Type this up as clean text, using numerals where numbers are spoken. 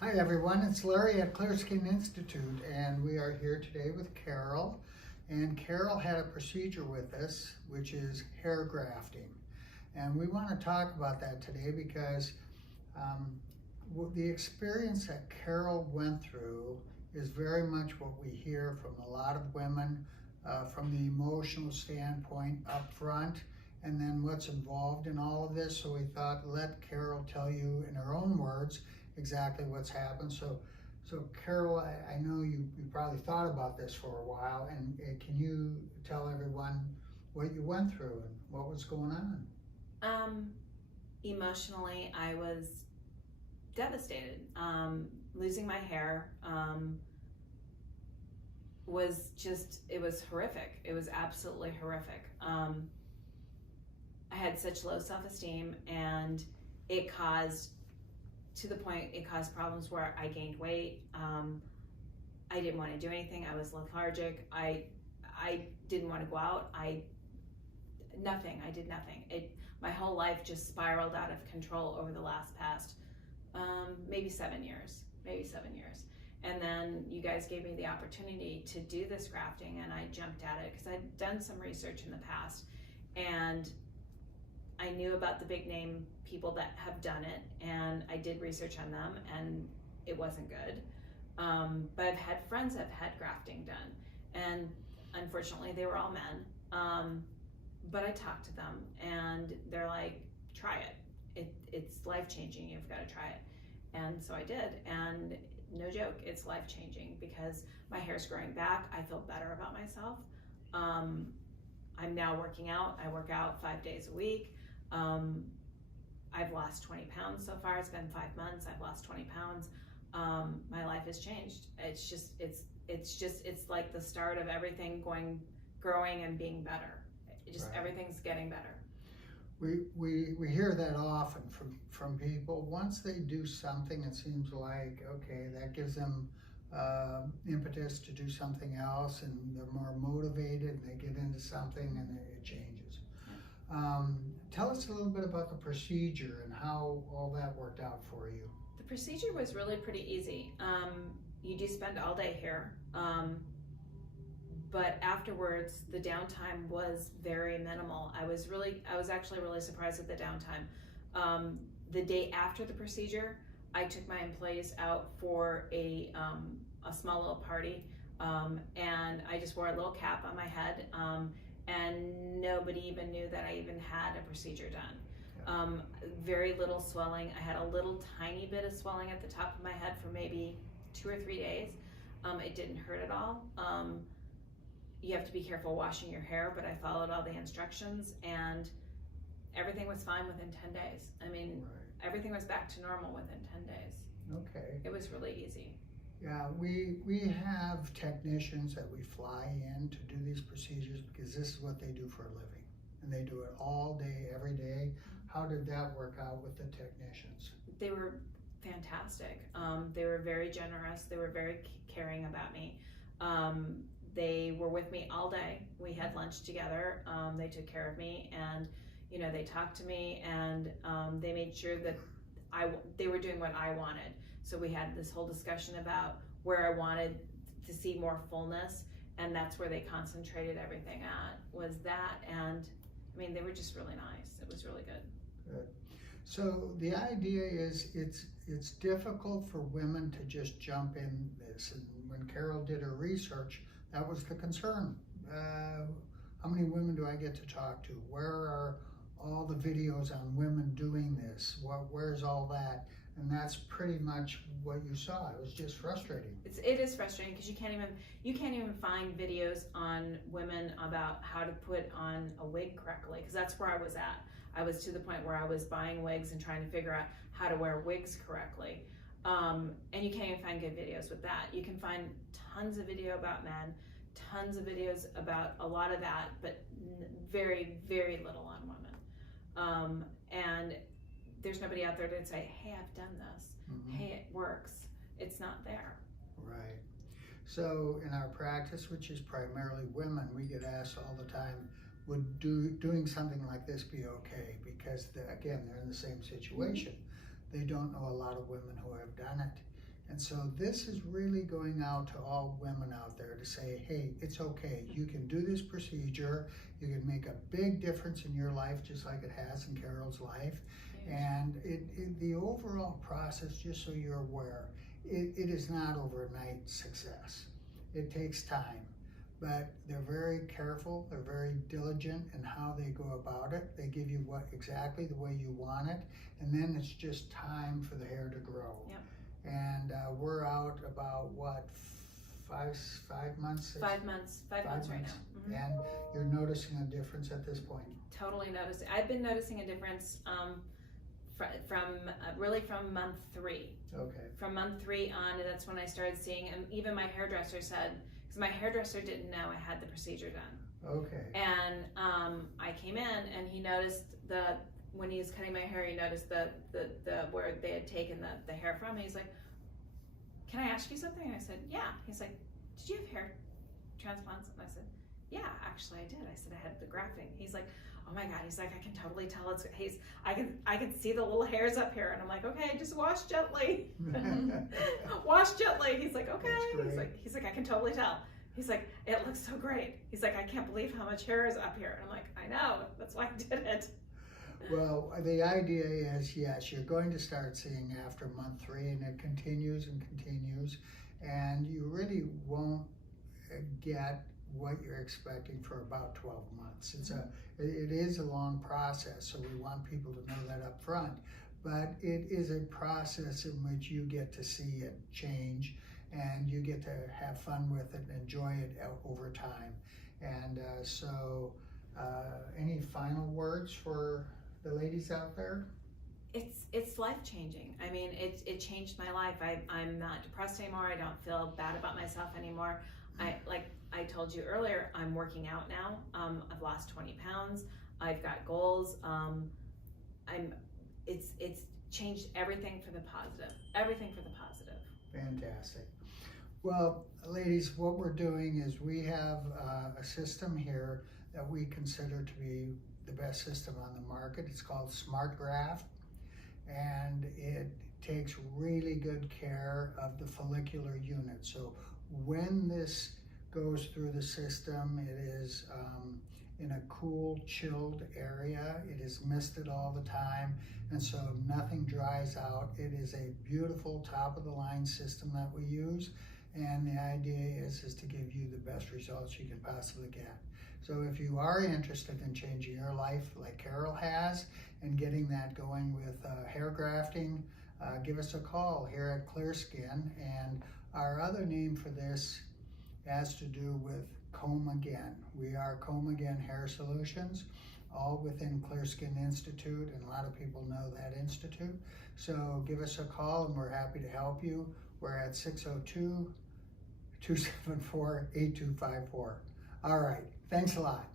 Hi everyone, it's Larry at Clearskin Institute, and we are here today with Carol. And Carol had a procedure with us, which is hair grafting. And we want to talk about that today because the experience that Carol went through is very much what we hear from a lot of women from the emotional standpoint up front, and then what's involved in all of this. So we thought, let Carol tell you in her own words exactly what's happened. So Carol, I know you probably thought about this for a while, and can you tell everyone what you went through and what was going on? Emotionally, I was devastated. Losing my hair was just, it was horrific. It was absolutely horrific. I had such low self-esteem, and it caused problems where I gained weight. I didn't want to do anything. I was lethargic. I didn't want to go out. I did nothing. My whole life just spiraled out of control over the past maybe 7 years. And then you guys gave me the opportunity to do this grafting, and I jumped at it because I'd done some research in the past, and I knew about the big name people that have done it, and I did research on them, and it wasn't good. But I've had friends that have had grafting done, and unfortunately they were all men. But I talked to them, and they're like, try it. It's life-changing. You've got to try it. And so I did, and no joke, it's life-changing because my hair's growing back. I feel better about myself. I'm now working out. I work out 5 days a week. I've lost 20 pounds so far. It's been 5 months. I've lost 20 pounds. My life has changed. It's like the start of everything growing and being better. Right. Everything's getting better. We hear that often from people. Once they do something, it seems like, okay, that gives them impetus to do something else, and they're more motivated, and they get into something, and it changes. Tell us a little bit about the procedure and how all that worked out for you. The procedure was really pretty easy. You do spend all day here, but afterwards the downtime was very minimal. I was actually really surprised at the downtime. The day after the procedure, I took my employees out for a small little party, and I just wore a little cap on my head, and nobody even knew that I even had a procedure done. Yeah. Very little swelling. I had a little tiny bit of swelling at the top of my head for maybe 2 or 3 days. It didn't hurt at all. You have to be careful washing your hair, but I followed all the instructions, and everything was fine within 10 days. I mean, right. Everything was back to normal within 10 days. Okay. It was really easy. Yeah, we have technicians that we fly in to do these procedures because this is what they do for a living, and they do it all day, every day. How did that work out with the technicians? They were fantastic. They were very generous. They were very caring about me. They were with me all day. We had lunch together. They took care of me, and they talked to me, and they made sure that they were doing what I wanted. So we had this whole discussion about where I wanted to see more fullness, and that's where they concentrated everything at, was that. And I mean, they were just really nice. It was really good. Good. So the idea is it's difficult for women to just jump in this, and when Carol did her research, that was the concern. How many women do I get to talk to? Where are all the videos on women doing this? Where's all that? And that's pretty much what you saw. It was just frustrating. It is frustrating because you can't even find videos on women about how to put on a wig correctly, because that's where I was at. I was to the point where I was buying wigs and trying to figure out how to wear wigs correctly. And you can't even find good videos with that. You can find tons of video about men, tons of videos about a lot of that, but very, very little on women. And there's nobody out there to say, hey, I've done this. Mm-hmm. Hey, it works. It's not there. Right. So in our practice, which is primarily women, we get asked all the time, would doing something like this be okay? Because again, they're in the same situation. They don't know a lot of women who have done it. And so this is really going out to all women out there to say, hey, it's okay. You can do this procedure. You can make a big difference in your life just like it has in Carol's life. And the overall process, just so you're aware, it is not overnight success. It takes time. But they're very careful, they're very diligent in how they go about it. They give you exactly the way you want it, and then it's just time for the hair to grow. Yep. And we're out about what, 5 months? 5 months. 5 months right now. Mm-hmm. And you're noticing a difference at this point? Totally noticing. I've been noticing a difference from month 3. Okay. From month 3 on, that's when I started seeing, and even my hairdresser said, because my hairdresser didn't know I had the procedure done. Okay. And I came in and he noticed when he was cutting my hair, he noticed the where they had taken the hair from. And he's like, "Can I ask you something?" And I said, "Yeah." He's like, "Did you have hair transplants?" And I said, "Yeah, actually I did." I said, "I had the grafting." He's like, "Oh my God." He's like, "I can totally tell I can see the little hairs up here." And I'm like, "Okay, just wash gently." Wash gently. He's like, "Okay." He's like, "I can totally tell." He's like, "It looks so great." He's like, "I can't believe how much hair is up here." And I'm like, "I know, that's why I did it." Well, the idea is, yes, you're going to start seeing after month 3, and it continues and continues, and you really won't get what you're expecting for about 12 months. It is a long process, so we want people to know that up front, but it is a process in which you get to see it change, and you get to have fun with it and enjoy it over time. And any final words for the ladies out there? It's life-changing. I mean, it changed my life. I'm not depressed anymore. I don't feel bad about myself anymore. Like I told you earlier, I'm working out now. I've lost 20 pounds. I've got goals. It's changed everything for the positive. Everything for the positive. Fantastic. Well, ladies, what we're doing is we have a system here that we consider to be the best system on the market. It's called Smart Graft, and it takes really good care of the follicular unit. So when this goes through the system, it is in a cool, chilled area. It is misted all the time, and so nothing dries out. It is a beautiful top-of-the-line system that we use, and the idea is to give you the best results you can possibly get. So if you are interested in changing your life like Carol has and getting that going with hair grafting, give us a call here at Clearskin. And our other name for this has to do with Comb Again. We are Comb Again Hair Solutions, all within Clearskin Institute, and a lot of people know that institute. So give us a call and we're happy to help you. We're at 602-274-8254. All right, thanks a lot.